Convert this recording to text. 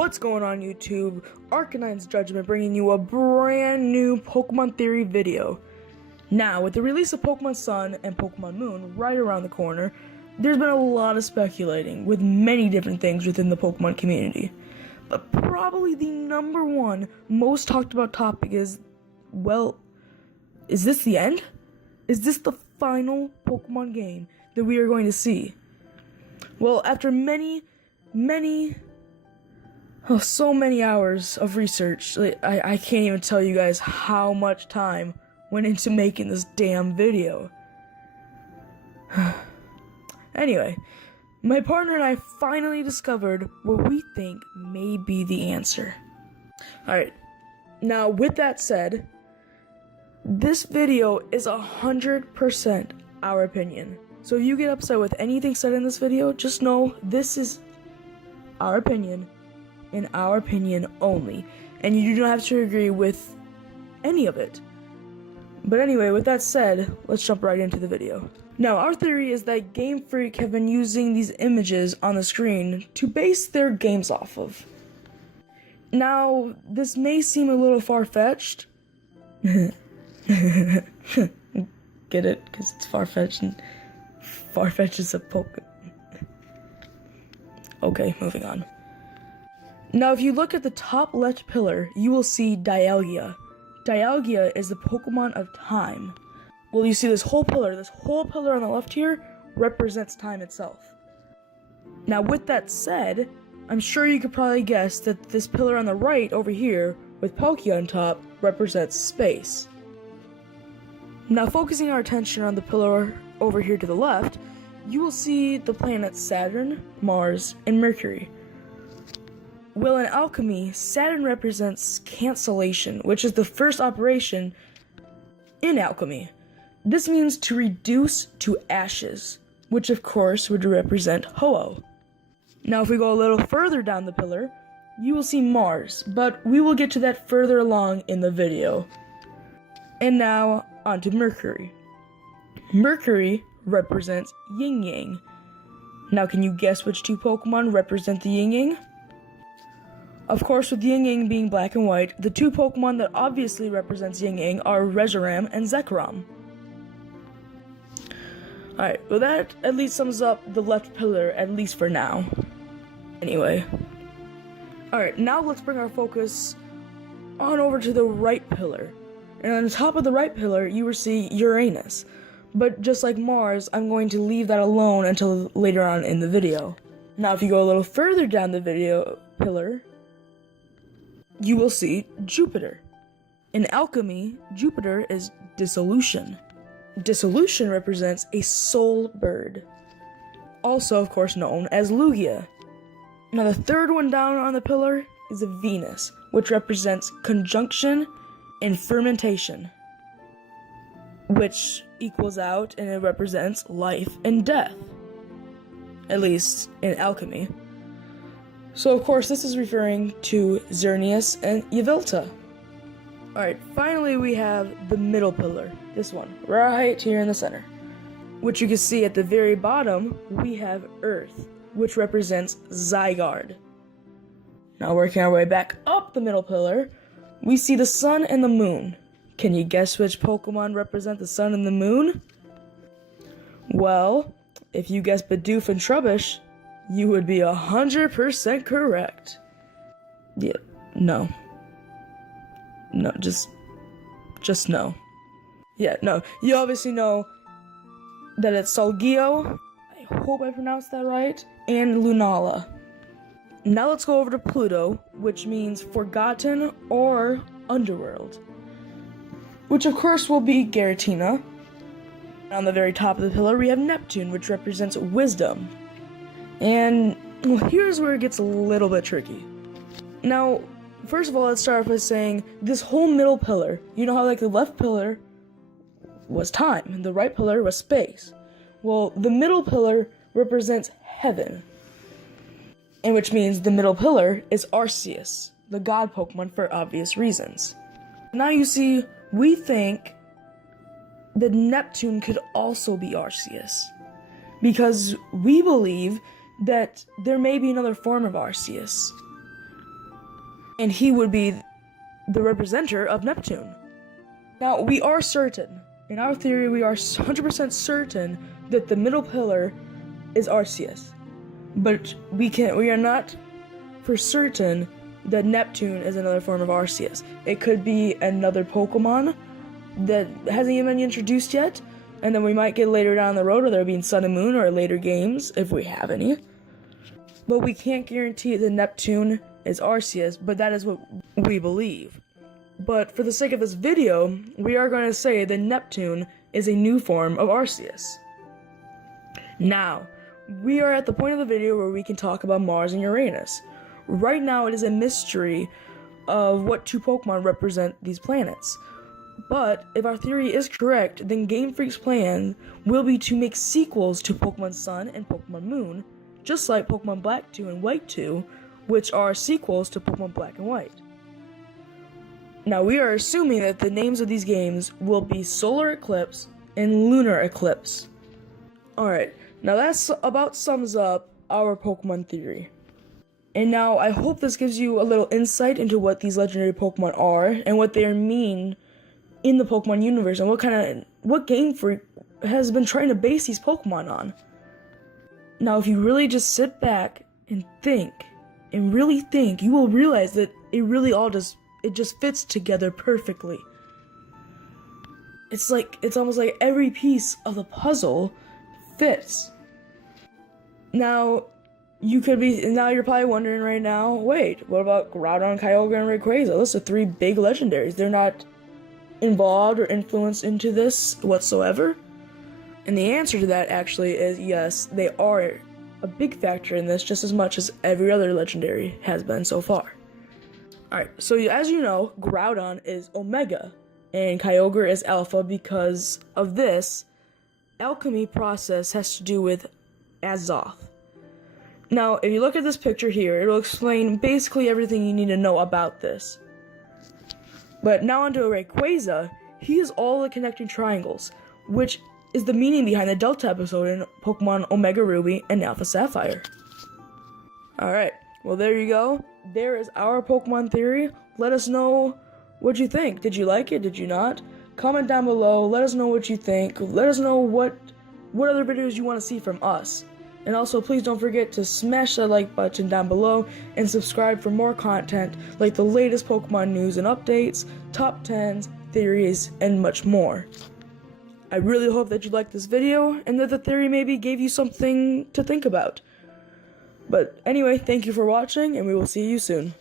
What's going on YouTube? Arcanine's Judgement bringing you a brand new Pokemon Theory video. Now, with the release of Pokemon Sun and Pokemon Moon right around the corner, there's been a lot of speculating with many different things within the Pokemon community. But probably the number one most talked about topic is, well, is this the end? Is this the final Pokemon game that we are going to see? Well, after so many hours of research, I can't even tell you guys how much time went into making this damn video. Anyway, my partner and I finally discovered what we think may be the answer. Alright, now with that said, this video is 100% our opinion. So if you get upset with anything said in this video, just know this is our opinion, and our opinion only, and you do not have to agree with any of it. But anyway, with that said, let's jump right into the video. Now, our theory is that Game Freak have been using these images on the screen to base their games off of. Now, this may seem a little far-fetched. Get it? Because it's far-fetched, and far-fetched is a Pokemon. Okay, moving on. Now, if you look at the top left pillar, you will see Dialga. Dialga is the Pokemon of time. Well, you see this whole pillar on the left here represents time itself. Now, with that said, I'm sure you could probably guess that this pillar on the right over here, with Palkia on top, represents space. Now, focusing our attention on the pillar over here to the left, you will see the planets Saturn, Mars, and Mercury. Well, in alchemy, Saturn represents cancellation, which is the first operation in alchemy. This means to reduce to ashes, which of course would represent Ho-Oh. Now, if we go a little further down the pillar, you will see Mars, but we will get to that further along in the video. And now, onto Mercury. Mercury represents Yin-Yang. Now, can you guess which two Pokemon represent the Yin-Yang? Of course, with Yin-Yang being black and white, the two Pokemon that obviously represents Yin-Yang are Reshiram and Zekrom. Alright, well that at least sums up the left pillar, at least for now. Anyway. Alright, now let's bring our focus on over to the right pillar. And on the top of the right pillar, you will see Uranus. But just like Mars, I'm going to leave that alone until later on in the video. Now, if you go a little further down the video pillar, you will see Jupiter. In alchemy, Jupiter is dissolution. Dissolution represents a soul bird, also of course known as Lugia. Now the third one down on the pillar is a Venus, which represents conjunction and fermentation, which equals out and it represents life and death, at least in alchemy. So of course this is referring to Xerneas and Yveltal. Alright, finally we have the middle pillar, this one, right here in the center. Which you can see at the very bottom, we have Earth, which represents Zygarde. Now working our way back up the middle pillar, we see the Sun and the Moon. Can you guess which Pokemon represent the Sun and the Moon? Well, if you guessed Bidoof and Trubbish, you would be 100% correct. Yeah, no. No, just no. Yeah, no. You obviously know that it's Solgio, I hope I pronounced that right, and Lunala. Now let's go over to Pluto, which means forgotten or underworld. Which of course will be Giratina. On the very top of the pillar we have Neptune, which represents wisdom. And well, here's where it gets a little bit tricky. Now, first of all, let's start off by saying this whole middle pillar, you know how like the left pillar was time and the right pillar was space. Well, the middle pillar represents heaven, and which means the middle pillar is Arceus, the god Pokemon for obvious reasons. Now you see, we think that Neptune could also be Arceus, because we believe that there may be another form of Arceus. and he would be the representative of Neptune. Now, we are certain, in our theory, we are 100% certain that the middle pillar is Arceus. But we are not for certain that Neptune is another form of Arceus. It could be another Pokemon that hasn't even been introduced yet, and then we might get later down the road, or there'll be in Sun and Moon or later games, if we have any. But we can't guarantee that Neptune is Arceus, but that is what we believe. But for the sake of this video, we are going to say that Neptune is a new form of Arceus. Now, we are at the point of the video where we can talk about Mars and Uranus. Right now, it is a mystery of what two Pokemon represent these planets. But if our theory is correct, then Game Freak's plan will be to make sequels to Pokemon Sun and Pokemon Moon, just like Pokemon Black 2 and White 2, which are sequels to Pokemon Black and White. Now, we are assuming that the names of these games will be Solar Eclipse and Lunar Eclipse. Alright, now that about sums up our Pokemon theory. And now, I hope this gives you a little insight into what these legendary Pokemon are, and what they mean in the Pokemon universe, and what Game Freak has been trying to base these Pokemon on. Now, if you really just sit back and think, you will realize that it really all just fits together perfectly. It's almost like every piece of the puzzle fits. Now, you're probably wondering right now, wait, what about Groudon, Kyogre, and Rayquaza? Those are three big legendaries. They're not involved or influenced into this whatsoever? And the answer to that actually is yes, they are a big factor in this, just as much as every other legendary has been so far. Alright, so as you know, Groudon is Omega, and Kyogre is Alpha. Because of this, alchemy process has to do with Azoth. Now, if you look at this picture here, it'll explain basically everything you need to know about this. But now onto Rayquaza, he is all the connecting triangles, which is the meaning behind the Delta episode in Pokemon Omega Ruby and Alpha Sapphire. Alright, well there you go. There is our Pokemon theory. Let us know what you think. Did you like it? Did you not? Comment down below. Let us know what you think. Let us know what other videos you want to see from us. And also, please don't forget to smash that like button down below and subscribe for more content like the latest Pokemon news and updates, top 10s, theories, and much more. I really hope that you liked this video and that the theory maybe gave you something to think about. But anyway, thank you for watching, and we will see you soon.